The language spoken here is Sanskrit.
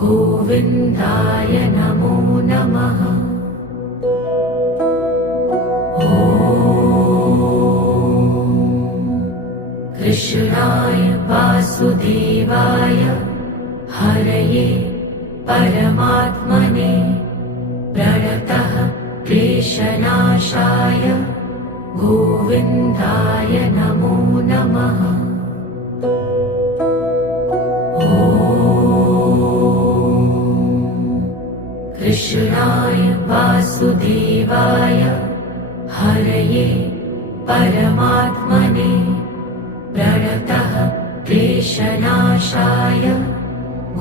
गोविन्दाय नमो नमः। कृष्णाय वासुदेवाय हरये परमात्मने प्रणतः क्लेशनाशाय गोविन्दाय नमो नमः। कृष्णाय वासुदेवाय हरये परमात्मने